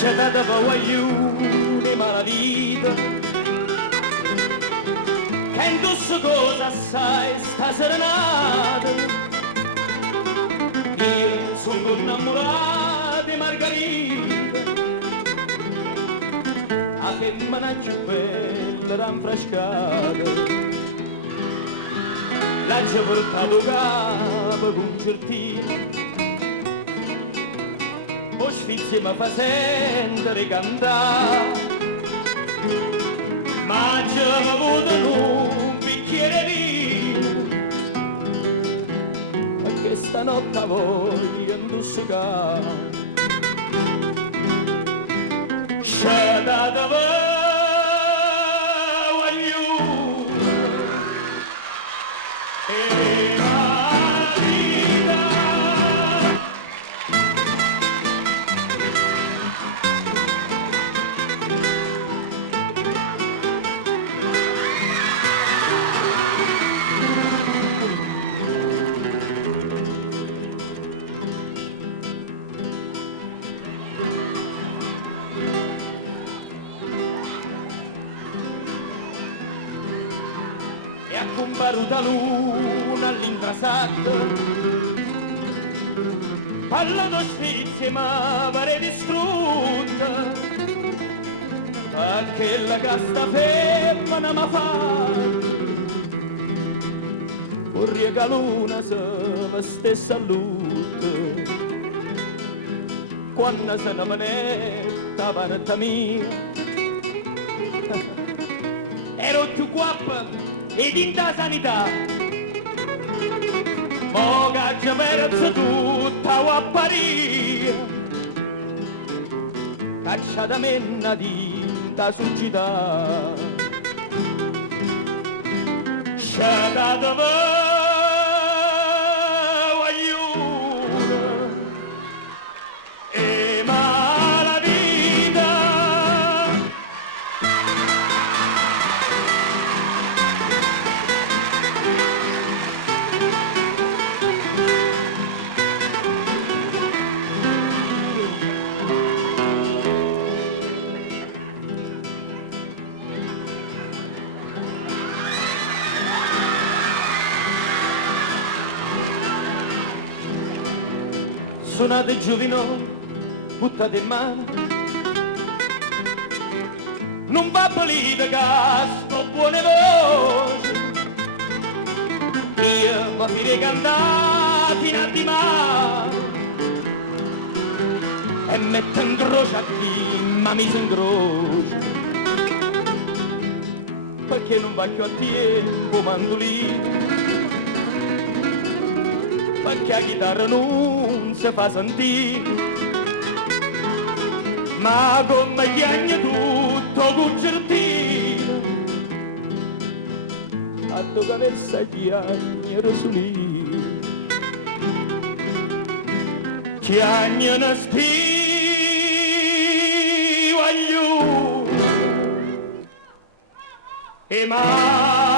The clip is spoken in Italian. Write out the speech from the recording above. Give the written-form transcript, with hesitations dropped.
Scegliete per guaglione malavita che indosso cosa sai sta serenata io sono innamorato di Margherita a femmina più bella rinfrescata l'ha già portato capo con certino o sfizzi mi fa sentire cantare ma ci ho avuto un bicchiere vino perché stanotte voglio indossicare scegliete voglio e la vita e ha comparut la luna all'intrasato parlando sfizi ma pare distrutta perché la casta femmina mi fa vorrei che la luna se vestesse a lutto quando se ne manetta parte mia ero più guappa ed in da sanità mo che ci perso tutta o apparia cacciata menna di da succità scegliete voglio e mala vita suonate giovino, buttate in mano non va polita che sto buone voci io mi firei cantare fino a di mano e metto in croce a chi ma mi si incrocia perché non va più a tempo mandolino perché la chitarra non si fa sentire ma come chiagna tutto cuccertino a tocca versa chiagna rosolino chiagna una stivagliù e mai